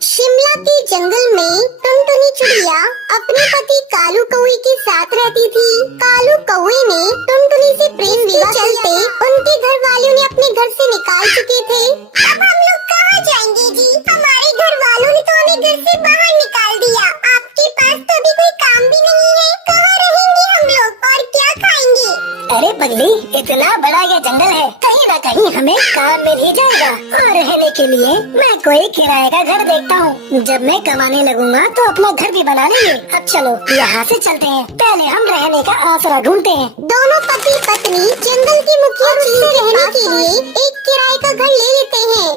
शिमला के जंगल में टुनटुनी चिड़िया अपने पति कालू कौवे के साथ रहती थी। कालू कौवे ने टुनटुनी से प्रेम विवाह के चलते उनके घर वालों ने अपने घर से निकाल चुके थे। अब हम लोग कहाँ जाएंगे जी? हमारे घर वालों ने तो हमें घर से बाहर निकाल दिया। आपके पास तो अभी कोई काम भी नहीं है। कहाँ रहेंगे हम लोग और क्या खाएंगे? अरे बगली, इतना बड़ा ये जंगल है, कहीं न कहीं हमें काम मिल ही जाएगा। और रहने के लिए मैं कोई किराए का घर देखता हूँ। जब मैं कमाने लगूंगा तो अपना घर भी बना लेंगे। अब चलो यहाँ से चलते हैं, पहले हम रहने का आसरा ढूंढते हैं। दोनों पति पत्नी जंगल के मुखिया जी से रहने के लिए एक किराए का घर ले लेते हैं।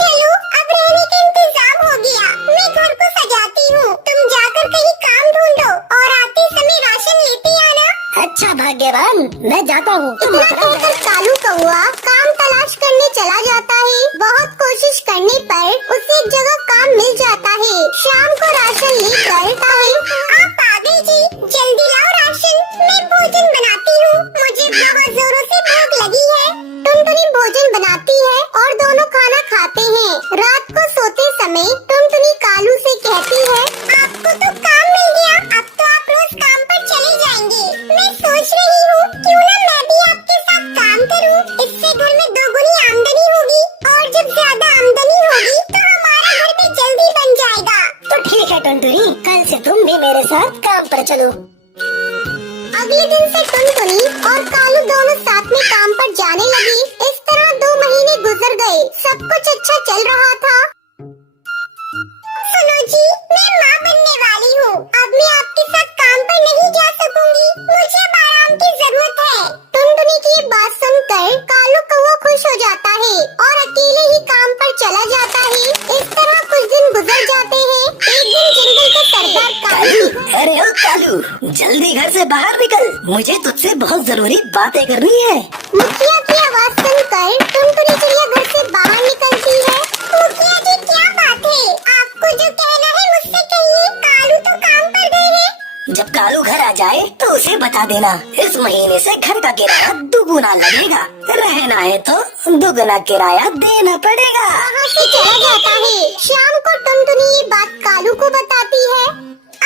चलो अब रहने का इंतजाम हो गया, मैं घर को सजाती हूँ। तुम जाकर कहीं काम ढूंढो और आते समय राशन लेते आना। अच्छा भाग्यवान, मैं जाता हूँ। इतना कहकर कालू कौवा काम तलाश करने चला जाता है। बहुत कोशिश करने पर उसे एक जगह काम मिल जाता है। शाम को राशन लेकर आप आ गए जी, जल्दी लाओ राशन, मैं भोजन बनाती हूँ। मुझे बहुत जोरों से भूख लगी है। टुनटुनी भोजन बनाती है और दोनों खाना खाते हैं। रात को सोते समय टुनटुनी कालू से कहती है, आपको तो काम मिल गया, अब तो आप रोज काम पर चले जाएंगे। मैं सोच रही हूँ क्यों ना मैं भी आपके साथ काम करूँ, इससे घर में दोगुनी आमदनी होगी और जब ज्यादा आमदनी होगी तो हमारा घर भी जल्दी बन जाएगा। तो ठीक है टुनटुनी, कल से तुम भी मेरे साथ काम पर चलो। अगले दिन से टुनटुनी और कालू दोनों साथ में काम पर जाने लगे। इस तरह 2 महीने गुजर गए। सब कुछ अच्छा चल रहा था। सुनो जी, मैं माँ बनने वाली हूँ। अब मैं आपके साथ काम पर नहीं जा सकूंगी, मुझे अब आराम की जरूरत है। टुनटुनी की ये बात सुनकर कालू कौवा खुश हो जाता है और अकेले ही काम पर चला जाता है। इस तरह कुछ दिन गुजर जाते हैं। एक दिन जंगल का सरदार कालू, अरे ओ कालू, जल्दी घर से बाहर निकल, मुझे तुझसे बहुत जरूरी बातें करनी है। मुखिया की आवाज सुनकर टुनटुनी चिड़िया घर से बाहर निकलती है। मुखिया जी क्या बात है? आपको जो कहना है मुझसे कहिए, कालू तो काम पर गए हैं। जब कालू घर आ जाए तो उसे बता देना, इस महीने से घर का किराया दुगुना लगेगा। रहना है तो दुगुना किराया देना पड़ेगा। वहाँ से चला जाता है। शाम को टुनटुनी ये बात कालू को बताती है।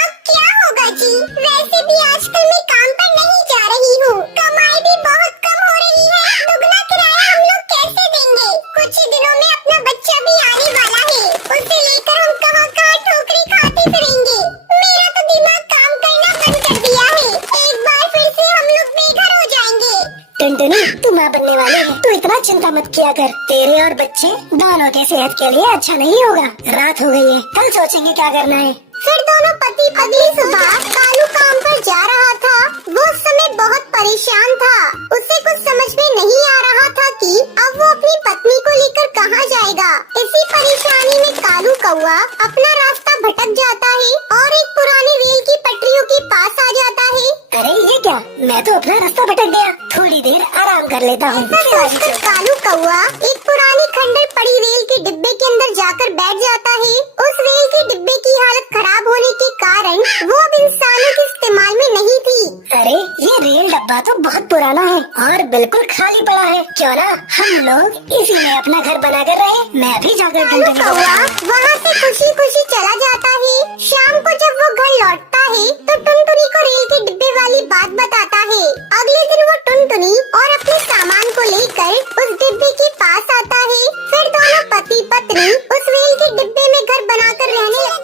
अब क्या होगा जी? वैसे भी आजकल मैं काम पर नहीं जा रही हूँ, कमाई भी बहुत कम हो रही है। दुगना किराया हम लोग कैसे देंगे? कुछ ही दिनों में अपना बच्चा भी आने वाला है, उसे लेकर हम कहाँ कहाँ ठोकरें खाते फिरेंगे। मेरा तो दिमाग काम करना बंद कर दिया है। एक बार फिर से हम लोग बेघर हो जाएंगे। टुनटुनी, तू माँ बनने वाली है, तू इतना चिंता मत किया कर। तेरे और बच्चे दोनों के सेहत के लिए अच्छा नहीं होगा। रात हो गई है, कल सोचेंगे क्या करना है। फिर दोनों पति अगली सुबह कालू काम पर जा रहा था। वो उस समय बहुत परेशान था। उसे कुछ समझ में नहीं आ रहा था कि अब वो अपनी पत्नी को लेकर कहाँ जाएगा। इसी परेशानी में कालू कौवा अपना रास्ता भटक जाता है और एक पुरानी रेल की पटरियों के पास आ जाता है। अरे ये क्या, मैं तो अपना रास्ता भटक गया, थोड़ी देर आराम कर लेता हूँ। ऐसा सोचकर कालू कौवा एक पुरानी खंडर पड़ी रेल के डिब्बे के अंदर जाकर बैठ जाता है। उस रेल के डिब्बे की हालत खराब होने के कारण वो अब इंसानों के इस्तेमाल में नहीं थी। अरे ये रेल डब्बा तो बहुत पुराना है और बिल्कुल खाली पड़ा है। क्यों ना हम लोग इसी में अपना घर बना कर रहे। मैं भी जाकर कालू कौवा वहाँ से खुशी खुशी चला जाता है। शाम को जब वो घर लौटता है तो टुनटुनी को रेल के डिब्बे वाली बात बताता है। अगले दिन वो टुनटुनी और अपने सामान को लेकर उस डिब्बे के पास आता है। फिर दोनों पति पत्नी उस रेल के डिब्बे में घर बनाकर रहने लगते